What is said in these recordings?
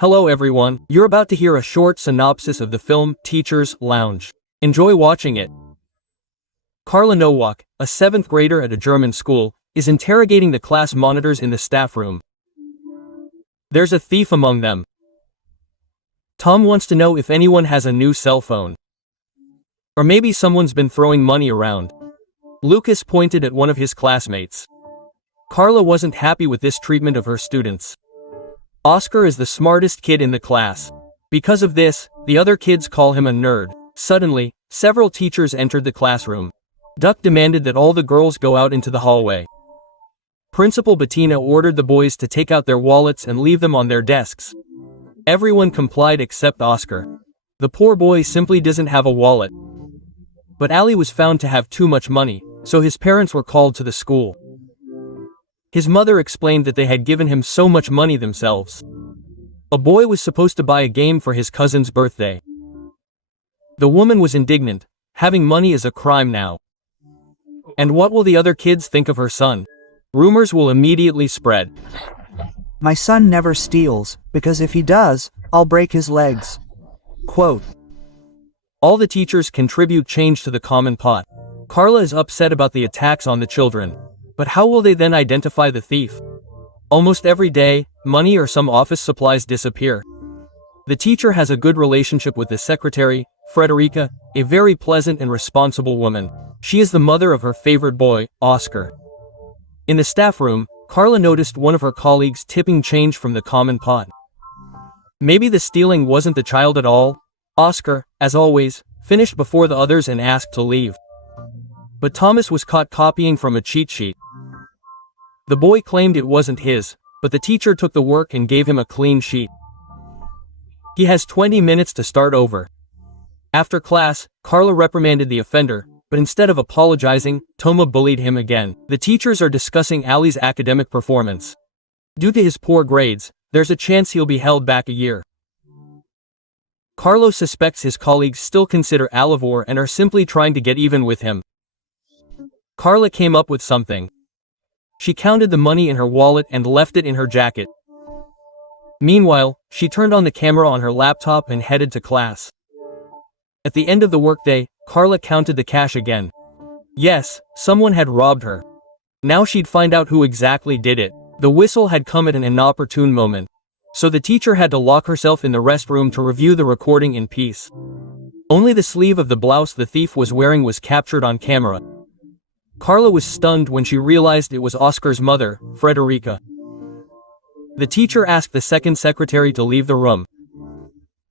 Hello everyone, you're about to hear a short synopsis of the film Teacher's Lounge. Enjoy watching it. Carla Nowak, a 7th grader at a German school, is interrogating the class monitors in the staff room. There's a thief among them. Tom wants to know if anyone has a new cell phone. Or maybe someone's been throwing money around. Lucas pointed at one of his classmates. Carla wasn't happy with this treatment of her students. Oscar is the smartest kid in the class. Because of this, the other kids call him a nerd. Suddenly, several teachers entered the classroom. Duck demanded that all the girls go out into the hallway. Principal Bettina ordered the boys to take out their wallets and leave them on their desks. Everyone complied except Oscar. The poor boy simply doesn't have a wallet. But Ali was found to have too much money, so his parents were called to the school. His mother explained that they had given him so much money themselves. A boy was supposed to buy a game for his cousin's birthday. The woman was indignant. Having money is a crime now. And what will the other kids think of her son? Rumors will immediately spread. My son never steals, because if he does, I'll break his legs. Quote. All the teachers contribute change to the common pot. Carla is upset about the attacks on the children. But how will they then identify the thief? Almost every day, money or some office supplies disappear. The teacher has a good relationship with the secretary, Frederica, a very pleasant and responsible woman. She is the mother of her favorite boy, Oscar. In the staff room, Carla noticed one of her colleagues tipping change from the common pot. Maybe the stealing wasn't the child at all. Oscar, as always, finished before the others and asked to leave. But Thomas was caught copying from a cheat sheet. The boy claimed it wasn't his, but the teacher took the work and gave him a clean sheet. He has 20 minutes to start over. After class, Carla reprimanded the offender, but instead of apologizing, Toma bullied him again. The teachers are discussing Ali's academic performance. Due to his poor grades, there's a chance he'll be held back a year. Carlo suspects his colleagues still consider Alivor and are simply trying to get even with him. Carla came up with something. She counted the money in her wallet and left it in her jacket. Meanwhile, she turned on the camera on her laptop and headed to class. At the end of the workday, Carla counted the cash again. Yes, someone had robbed her. Now she'd find out who exactly did it. The whistle had come at an inopportune moment. So the teacher had to lock herself in the restroom to review the recording in peace. Only the sleeve of the blouse the thief was wearing was captured on camera. Carla was stunned when she realized it was Oscar's mother, Frederica. The teacher asked the second secretary to leave the room.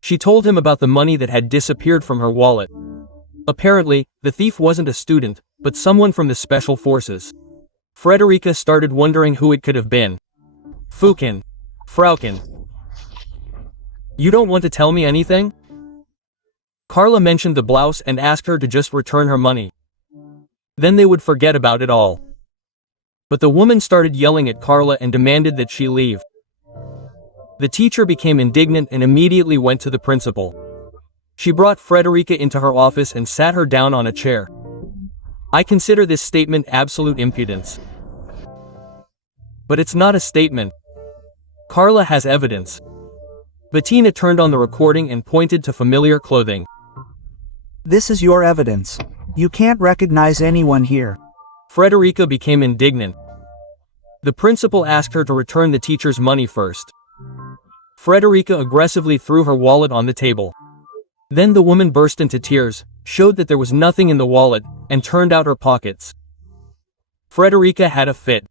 She told him about the money that had disappeared from her wallet. Apparently, the thief wasn't a student, but someone from the special forces. Frederica started wondering who it could have been. Frauchen. You don't want to tell me anything? Carla mentioned the blouse and asked her to just return her money. Then they would forget about it all. But the woman started yelling at Carla and demanded that she leave. The teacher became indignant and immediately went to the principal. She brought Frederica into her office and sat her down on a chair. I consider this statement absolute impudence. But it's not a statement. Carla has evidence. Bettina turned on the recording and pointed to familiar clothing. This is your evidence. You can't recognize anyone here. Frederica became indignant. The principal asked her to return the teacher's money first. Frederica aggressively threw her wallet on the table. Then the woman burst into tears, showed that there was nothing in the wallet, and turned out her pockets. Frederica had a fit.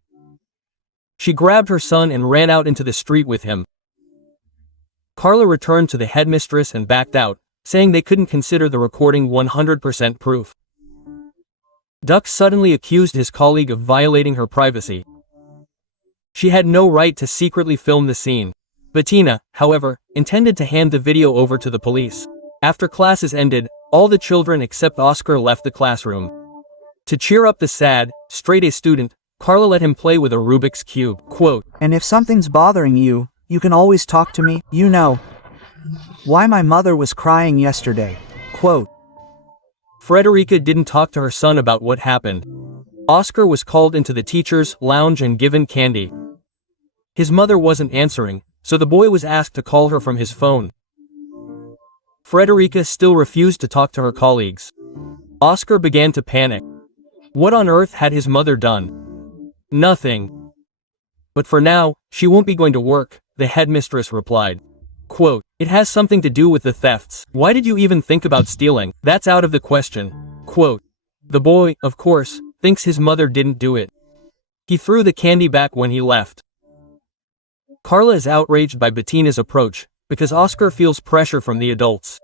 She grabbed her son and ran out into the street with him. Carla returned to the headmistress and backed out, saying they couldn't consider the recording 100% proof. Duck suddenly accused his colleague of violating her privacy. She had no right to secretly film the scene. Bettina, however, intended to hand the video over to the police. After classes ended, all the children except Oscar left the classroom. To cheer up the sad, straight-A student, Carla let him play with a Rubik's Cube. Quote, And if something's bothering you, you can always talk to me, you know. Why my mother was crying yesterday. Quote. Frederica didn't talk to her son about what happened. Oscar was called into the teacher's lounge and given candy. His mother wasn't answering, so the boy was asked to call her from his phone. Frederica still refused to talk to her colleagues. Oscar began to panic. What on earth had his mother done? Nothing. But for now, she won't be going to work, the headmistress replied. Quote, it has something to do with the thefts. Why did you even think about stealing? That's out of the question. Quote, the boy, of course, thinks his mother didn't do it. He threw the candy back when he left. Carla is outraged by Bettina's approach, because Oscar feels pressure from the adults.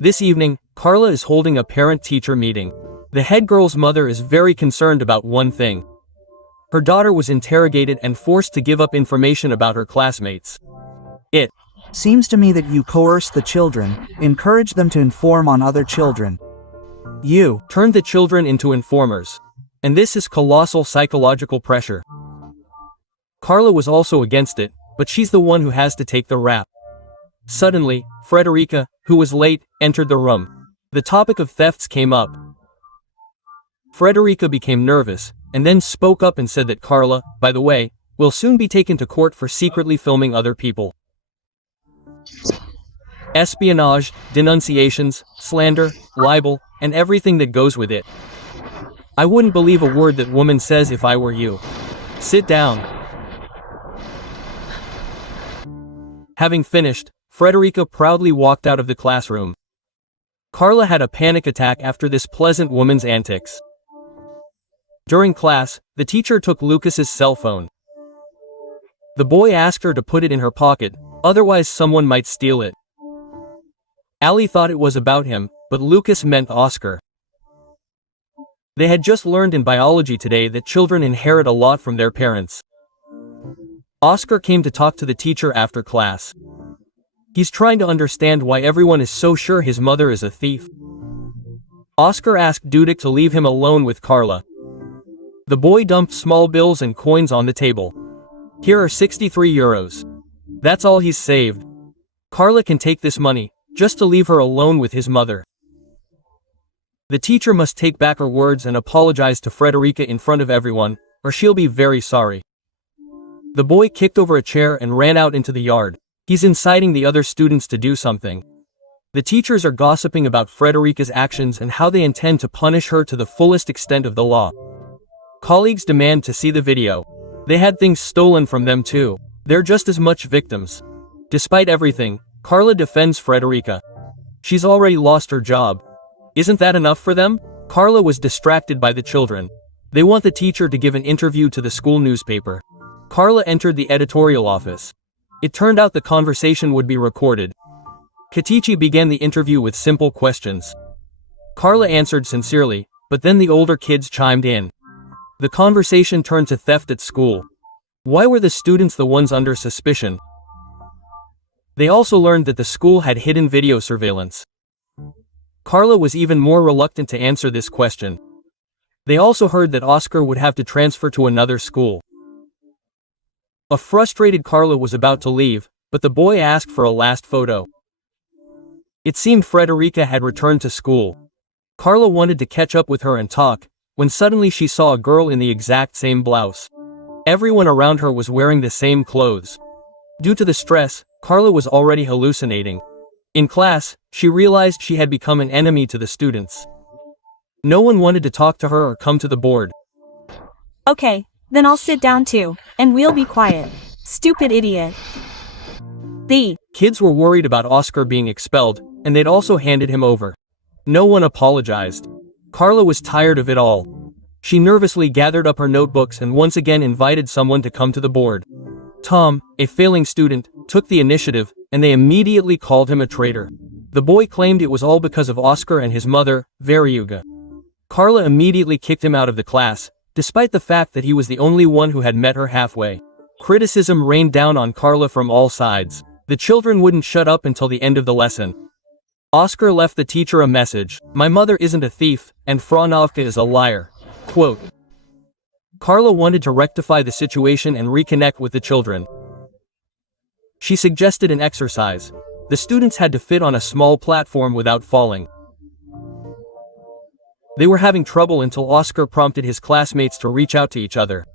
This evening, Carla is holding a parent-teacher meeting. The head girl's mother is very concerned about one thing. Her daughter was interrogated and forced to give up information about her classmates. It seems to me that you coerce the children, encourage them to inform on other children. You turned the children into informers. And this is colossal psychological pressure. Carla was also against it, but she's the one who has to take the rap. Suddenly, Frederica, who was late, entered the room. The topic of thefts came up. Frederica became nervous, and then spoke up and said that Carla, by the way, will soon be taken to court for secretly filming other people. Espionage, denunciations, slander, libel, and everything that goes with it. I wouldn't believe a word that woman says if I were you. Sit down. Having finished, Frederica proudly walked out of the classroom. Carla had a panic attack after this pleasant woman's antics. During class, the teacher took Lucas's cell phone. The boy asked her to put it in her pocket, otherwise someone might steal it. Ali thought it was about him, but Lucas meant Oscar. They had just learned in biology today that children inherit a lot from their parents. Oscar came to talk to the teacher after class. He's trying to understand why everyone is so sure his mother is a thief. Oscar asked Dudek to leave him alone with Carla. The boy dumped small bills and coins on the table. Here are 63 euros. That's all he's saved. Carla can take this money, just to leave her alone with his mother. The teacher must take back her words and apologize to Frederica in front of everyone, or she'll be very sorry. The boy kicked over a chair and ran out into the yard. He's inciting the other students to do something. The teachers are gossiping about Frederica's actions and how they intend to punish her to the fullest extent of the law. Colleagues demand to see the video. They had things stolen from them too. They're just as much victims. Despite everything, Carla defends Frederica. She's already lost her job. Isn't that enough for them? Carla was distracted by the children. They want the teacher to give an interview to the school newspaper. Carla entered the editorial office. It turned out the conversation would be recorded. Katichi began the interview with simple questions. Carla answered sincerely, but then the older kids chimed in. The conversation turned to theft at school. Why were the students the ones under suspicion? They also learned that the school had hidden video surveillance. Carla was even more reluctant to answer this question. They also heard that Oscar would have to transfer to another school. A frustrated Carla was about to leave, but the boy asked for a last photo. It seemed Frederica had returned to school. Carla wanted to catch up with her and talk, when suddenly she saw a girl in the exact same blouse. Everyone around her was wearing the same clothes. Due to the stress, Carla was already hallucinating. In class, she realized she had become an enemy to the students. No one wanted to talk to her or come to the board. Okay, then I'll sit down too, and we'll be quiet. Stupid idiot. The kids were worried about Oscar being expelled, and they'd also handed him over. No one apologized. Carla was tired of it all. She nervously gathered up her notebooks and once again invited someone to come to the board. Tom, a failing student, took the initiative, and they immediately called him a traitor. The boy claimed it was all because of Oscar and his mother, Veriuga. Carla immediately kicked him out of the class, despite the fact that he was the only one who had met her halfway. Criticism rained down on Carla from all sides. The children wouldn't shut up until the end of the lesson. Oscar left the teacher a message, "My mother isn't a thief, and Franovka is a liar." Quote. Carla wanted to rectify the situation and reconnect with the children. She suggested an exercise. The students had to fit on a small platform without falling. They were having trouble until Oscar prompted his classmates to reach out to each other.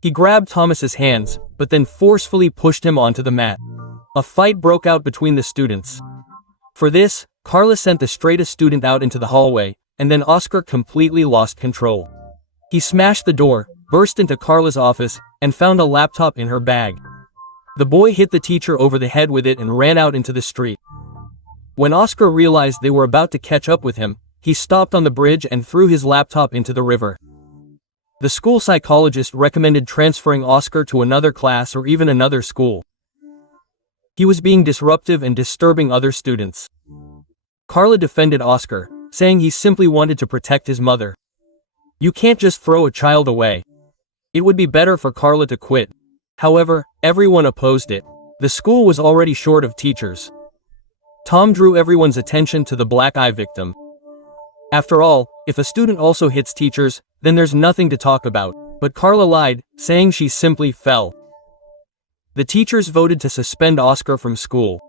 He grabbed Thomas's hands, but then forcefully pushed him onto the mat. A fight broke out between the students. For this, Carla sent the straightest student out into the hallway, and then Oscar completely lost control. He smashed the door, burst into Carla's office, and found a laptop in her bag. The boy hit the teacher over the head with it and ran out into the street. When Oscar realized they were about to catch up with him, he stopped on the bridge and threw his laptop into the river. The school psychologist recommended transferring Oscar to another class or even another school. He was being disruptive and disturbing other students. Carla defended Oscar, saying he simply wanted to protect his mother. You can't just throw a child away. It would be better for Carla to quit. However, everyone opposed it. The school was already short of teachers. Tom drew everyone's attention to the black eye victim. After all, if a student also hits teachers, then there's nothing to talk about. But Carla lied, saying she simply fell. The teachers voted to suspend Oscar from school.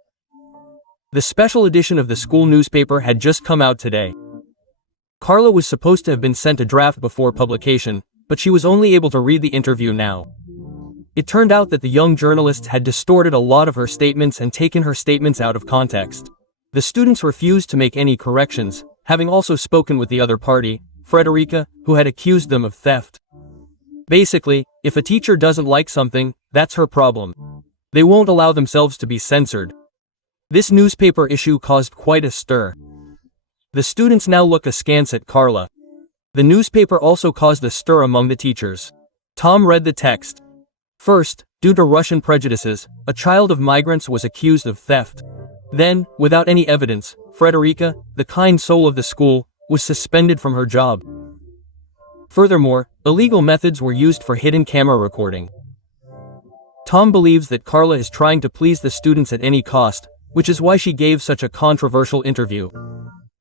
The special edition of the school newspaper had just come out today. Carla was supposed to have been sent a draft before publication, but she was only able to read the interview now. It turned out that the young journalist had distorted a lot of her statements and taken her statements out of context. The students refused to make any corrections, having also spoken with the other party, Frederica, who had accused them of theft. Basically, if a teacher doesn't like something, that's her problem. They won't allow themselves to be censored. This newspaper issue caused quite a stir. The students now look askance at Carla. The newspaper also caused a stir among the teachers. Tom read the text. First, due to Russian prejudices, a child of migrants was accused of theft. Then, without any evidence, Frederica, the kind soul of the school, was suspended from her job. Furthermore, illegal methods were used for hidden camera recording. Tom believes that Carla is trying to please the students at any cost, which is why she gave such a controversial interview.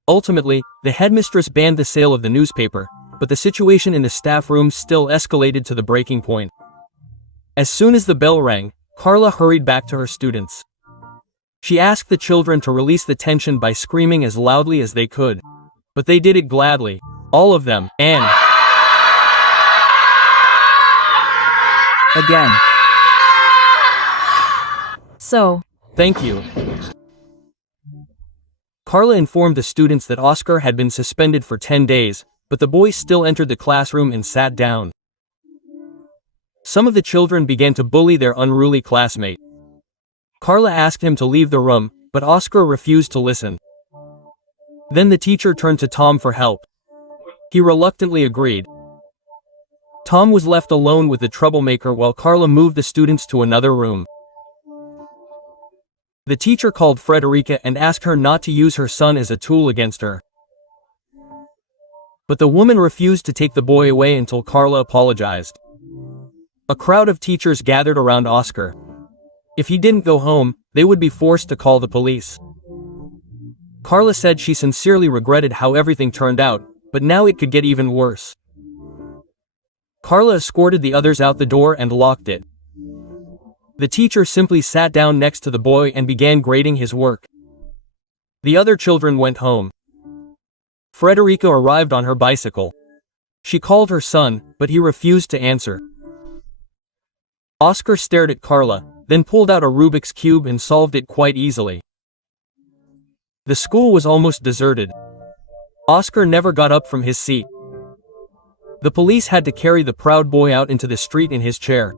Ultimately, the headmistress banned the sale of the newspaper, but the situation in the staff room still escalated to the breaking point. As soon as the bell rang, Carla hurried back to her students. She asked the children to release the tension by screaming as loudly as they could. But they did it gladly. All of them, and Again. So, thank you. Carla informed the students that Oscar had been suspended for 10 days, but the boy still entered the classroom and sat down. Some of the children began to bully their unruly classmate. Carla asked him to leave the room, but Oscar refused to listen. Then the teacher turned to Tom for help. He reluctantly agreed. Tom was left alone with the troublemaker while Carla moved the students to another room. The teacher called Frederica and asked her not to use her son as a tool against her. But the woman refused to take the boy away until Carla apologized. A crowd of teachers gathered around Oscar. If he didn't go home, they would be forced to call the police. Carla said she sincerely regretted how everything turned out, but now it could get even worse. Carla escorted the others out the door and locked it. The teacher simply sat down next to the boy and began grading his work. The other children went home. Frederica arrived on her bicycle. She called her son, but he refused to answer. Oscar stared at Carla, then pulled out a Rubik's Cube and solved it quite easily. The school was almost deserted. Oscar never got up from his seat. The police had to carry the proud boy out into the street in his chair.